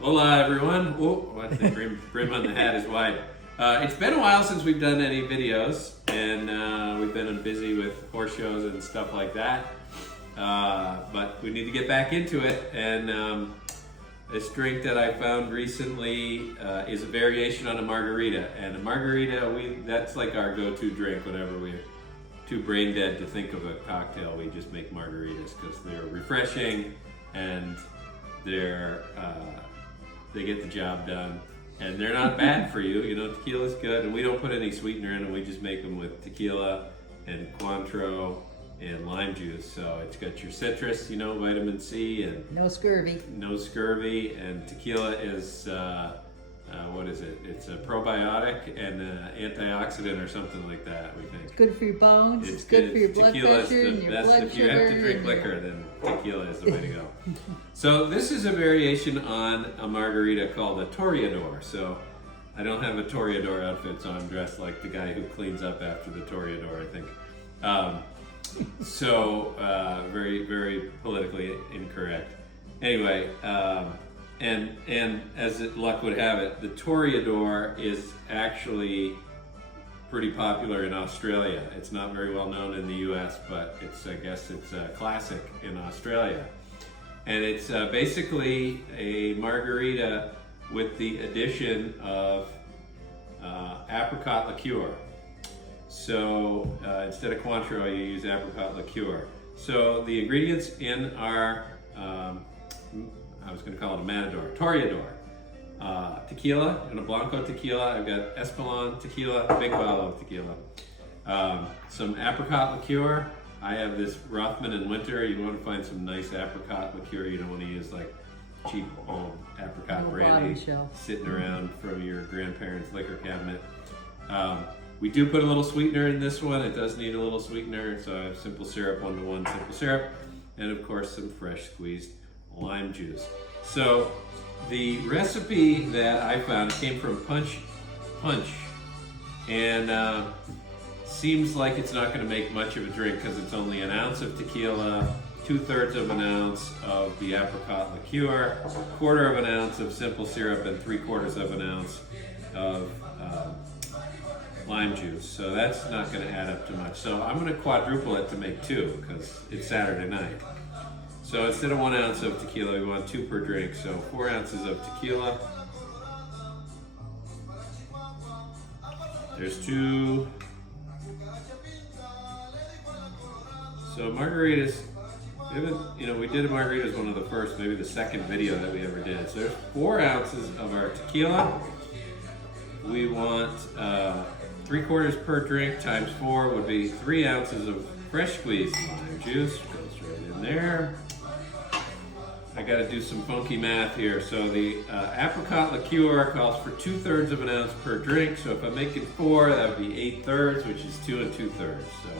Hola everyone. Oh, I think brim on the hat is wide. It's been a while since we've done any videos, and we've been busy with horse shows and stuff like that. But we need to get back into it. And this drink that I found recently is a variation on a margarita. And a margarita, that's like our go-to drink whenever we're too brain dead to think of a cocktail. We just make margaritas because they're refreshing and they get the job done, and they're not bad for you. You know, tequila's good, and we don't put any sweetener in them. We just make them with tequila and Cointreau and lime juice. So it's got your citrus, you know, vitamin C, and no scurvy. No scurvy, and tequila is what is it? It's a probiotic and antioxidant or something like that. We think it's good for your bones. It's good for your blood tequila pressure and your blood if sugar. you have to drink liquor, then tequila is the way to go. So this is a variation on a margarita called a Toreador. So I don't have a Toreador outfit, so I'm dressed like the guy who cleans up after the Toreador, I think. Very, very politically incorrect. Anyway, and as luck would have it, the Toreador is actually pretty popular in Australia. It's not very well known in the US, but I guess it's a classic in Australia. And it's basically a margarita with the addition of apricot liqueur. So instead of Cointreau, you use apricot liqueur. So the ingredients in our, I was going to call it a Matador, Toreador. Tequila, and a Blanco tequila. I've got Espolon tequila, a big bottle of tequila. Some apricot liqueur. I have this Rothman in winter. You want to find some nice apricot liqueur. You don't want to use like cheap old apricot brandy sitting around from your grandparents' liquor cabinet. We do put a little sweetener in this one. It does need a little sweetener, so I have simple syrup, 1-to-1 simple syrup, and of course some fresh squeezed lime juice. So the recipe that I found came from Punch, and seems like it's not going to make much of a drink because it's only an ounce of tequila, 2/3 of an ounce of the apricot liqueur, 1/4 of an ounce of simple syrup, and 3/4 of an ounce of lime juice. So that's not going to add up to much. So I'm going to quadruple it to make 2 because it's Saturday night. So instead of 1 ounce of tequila, we want 2 per drink. So 4 ounces of tequila. There's 2. So margaritas, we did a margarita as one of the first, maybe the second video that we ever did. So there's 4 ounces of our tequila. We want 3/4 per drink times 4 would be 3 ounces of fresh squeezed lime juice. Goes right in there. I got to do some funky math here. So the apricot liqueur calls for 2/3 of an ounce per drink. So if I'm making 4, that would be 8/3, which is 2 2/3. So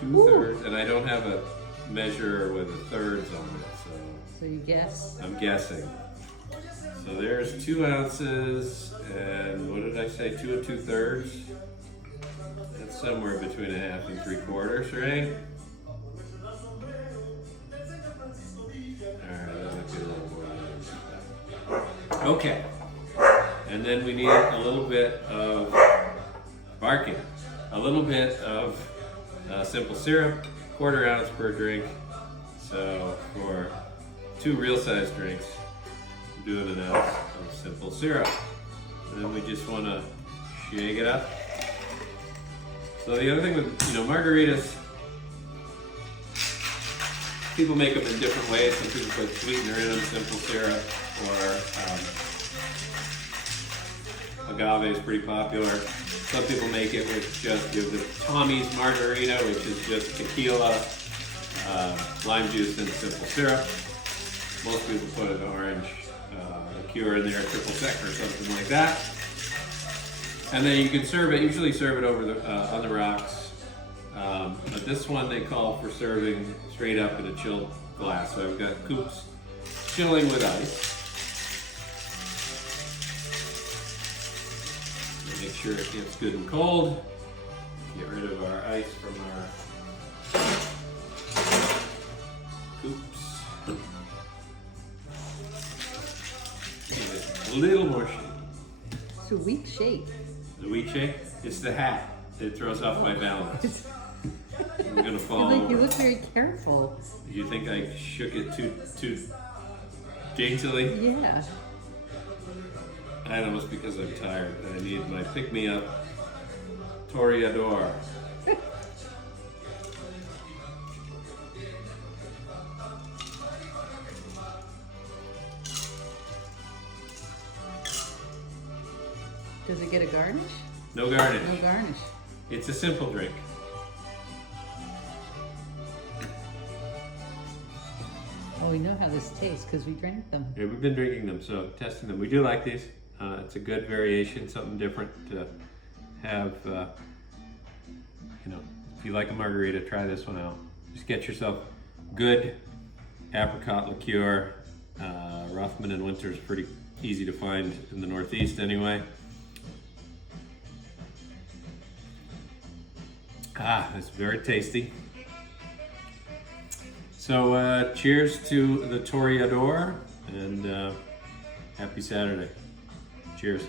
2/3, and I don't have a measure with the thirds on it. So you guess? I'm guessing. So there's 2 ounces, and what did I say? 2 2/3. That's somewhere between 1/2 and 3/4, right? Okay, and then we need a little bit of barking, a little bit of simple syrup, 1/4 ounce per drink. So for 2 real-size drinks, I'm doing an ounce of simple syrup. And then we just want to shake it up. So the other thing with margaritas, people make them in different ways. Some people put sweetener in them, simple syrup, or agave is pretty popular. Some people make it with just the Tommy's margarita, which is just tequila, lime juice, and simple syrup. Most people put an orange liqueur in there, triple sec or something like that. And then you can usually serve it over on the rocks. But this one they call for serving straight up in a chilled glass. So I've got Coops chilling with ice. Make sure it gets good and cold. Get rid of our ice from our Coops. A little more shady. It's a weak shake. The weak shake? It's the hat. It throws off my balance. I'm gonna fall You over. look very careful. You think I shook it too daintily? Yeah. I know it's because I'm tired. I need my pick-me-up Toreador. Does it get a garnish? No garnish. No garnish. It's a simple drink. Oh, we know how this tastes because we drank them. Yeah, we've been drinking them, so testing them. We do like these. It's a good variation, something different to have. If you like a margarita, try this one out. Just get yourself good apricot liqueur. Rothman and Winter is pretty easy to find in the Northeast anyway. It's very tasty. So cheers to the Toreador and happy Saturday. Cheers.